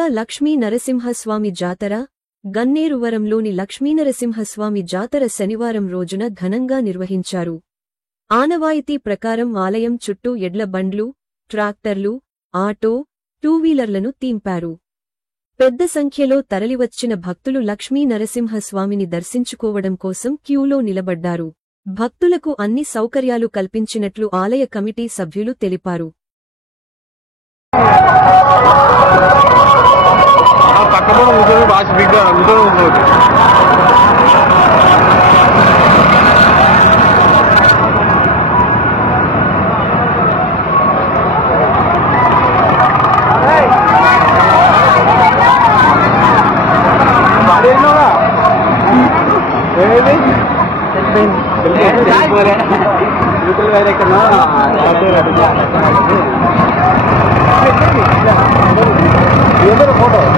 కాగా లక్ష్మీ నరసింహస్వామి జాతర గన్నేరువరంలోని లక్ష్మీనరసింహస్వామి జాతర శనివారం రోజున ఘనంగా నిర్వహించారు. ఆనవాయితీ ప్రకారం ఆలయం చుట్టూ ఎడ్ల బండ్లు, ట్రాక్టర్లు, ఆటో, టూవీలర్లను తీంపారు. పెద్ద సంఖ్యలో తరలివచ్చిన భక్తులు లక్ష్మీ నరసింహస్వామిని దర్శించుకోవడం కోసం క్యూలో నిలబడ్డారు. భక్తులకు అన్ని సౌకర్యాలు కల్పించినట్లు ఆలయ కమిటీ సభ్యులు తెలిపారు. फोटो